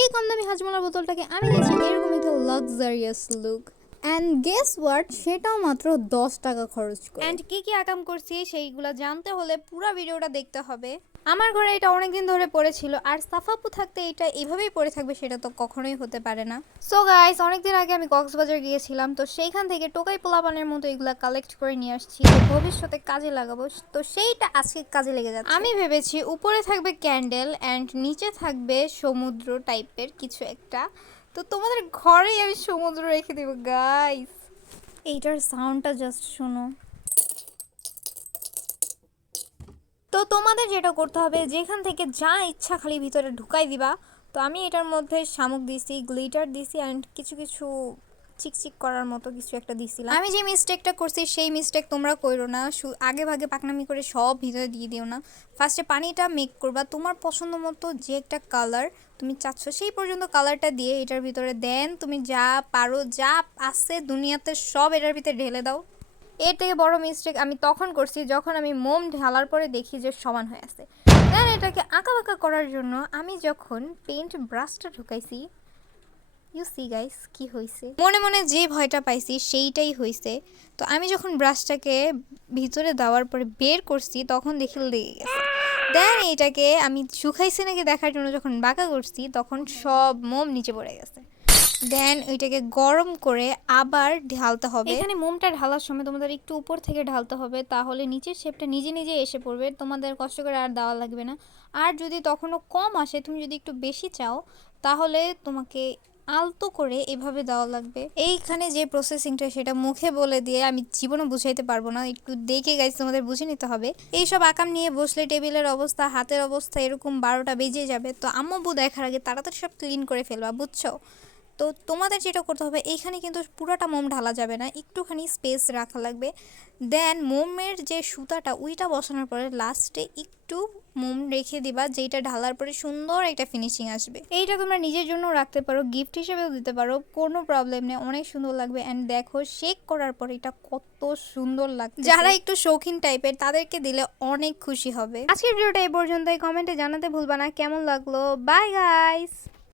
এই কম দামি হাজমোলার বোতলটাকে আমি দিয়েছি এরকম একটা luxurious look. And guess what, সেটাও মাত্র 10 টাকা খরচ করে। অ্যান্ড কি কি আকাম করছি সেইগুলো জানতে হলে পুরো ভিডিওটা দেখতে হবে। আমার ঘরে এটা অনেকদিন ধরে পড়েছিল, আর সাফাপু থাকতে এটা এভাবেই পড়ে থাকবে সেটা তো কখনোই হতে পারে না। সো গাইস, অনেকদিন আগে আমি কক্সবাজার গিয়েছিলাম, তো সেইখান থেকে টোকাই পোলাপানের মতো এগুলা কালেক্ট করে নিয়ে আসছি, তো ভবিষ্যতে কাজে লাগাবো। তো সেইটা আজকে কাজে লেগে যাচ্ছে। আমি ভেবেছি উপরে থাকবে ক্যান্ডেল অ্যান্ড নিচে থাকবে সমুদ্র টাইপের কিছু একটা। তো তোমাদের ঘরেই আমি সমুদ্র রেখে দেবো গাইস। এইটার সাউন্ডটা জাস্ট শোনো। তো তোমাদের যেটা করতে হবে, যেখান থেকে যা ইচ্ছা খালি ভিতরে ঢুকাই দিবা। তো আমি এটার মধ্যে শামুক দিছি, গ্লিটার দিছি অ্যান্ড কিছু কিছু চিকচিক করার মতো কিছু একটা দিছিলাম। আমি যে মিস্টেকটা করছি সেই মিস্টেক তোমরা করো না, আগে ভাগে পাকনামি করে সব ভিতরে দিয়ে দিও না। ফার্স্টে পানিটা মেক করবা তোমার পছন্দ মতো, যে একটা কালার তুমি চাচ্ছ সেই পর্যন্ত কালারটা দিয়ে এটার ভিতরে দেন তুমি যা পারো, যা আছে দুনিয়াতে সব এটার ভিতরে ঢেলে দাও। এর থেকে বড় মিস্টেক আমি তখন করছি যখন আমি মোম ঢালার পরে দেখি যে সমান হয়ে আছে। দেন এটাকে আঁকাবাঁকা করার জন্য আমি যখন পেইন্ট ব্রাশটা ঢুকাইছি, ইউ সি গাইস কি হয়েছে। মনে মনে যে ভয়টা পাইছি সেইটাই হয়েছে। তো আমি যখন ব্রাশটাকে ভিতরে দেওয়ার পরে বের করছি তখন দেখি লেগে গেছে। দেন এইটাকে আমি শুকাইছে নাকি দেখার জন্য যখন বাঁকা করছি তখন সব মোম নিচে পড়ে গেছে। দেন ওইটাকে গরম করে আবার ঢালতে হবে। এখানে মোমটা ঢালার সময় তোমাদের একটু উপর থেকে ঢালতে হবে, তাহলে নিচের শেপটা নিজে নিজে এসে পড়বে, তোমাদের কষ্ট করে আর দেওয়া লাগবে না। আর যদি তখনও কম আসে, তুমি যদি একটু বেশি চাও, তাহলে তোমাকে আলতো করে এভাবে দেওয়া লাগবে। এইখানে যে প্রসেসিংটা সেটা মুখে বলে দিয়ে আমি জীবনে বুঝাইতে পারবো না, একটু দেখে গাইজ তোমাদের বুঝে নিতে হবে। এইসব আকাম নিয়ে বসলে টেবিলের অবস্থা, হাতের অবস্থা এরকম 12টা বেজে যাবে। তো আম্মু দেখার আগে তাড়াতাড়ি সব ক্লিন করে ফেলবা, বুঝছো? তো তোমাদের যেটা করতে হবে, এইখানে কিন্তু পুরাটা মোম ঢালা যাবে না, একটুখানি স্পেস রাখা লাগবে। দেন মোমের যে সুতাটা ওইটা বসানোর পরে লাস্টে একটু মোম রেখে দিবা, যেটা ঢালার পরে সুন্দর একটা ফিনিশিং আসবে। এইটা তোমরা নিজের জন্য রাখতে পারো, গিফট হিসেবেও দিতে পারো, কোনো প্রবলেম নেই, অনেক সুন্দর লাগবে। অ্যান্ড দেখো শেক করার পর এটা কত সুন্দর লাগবে। যারা একটু শৌখিন টাইপের তাদেরকে দিলে অনেক খুশি হবে। আজকের ভিডিওটা এই পর্যন্তই। কমেন্টে জানাতে ভুলবা না কেমন লাগলো। Bye guys.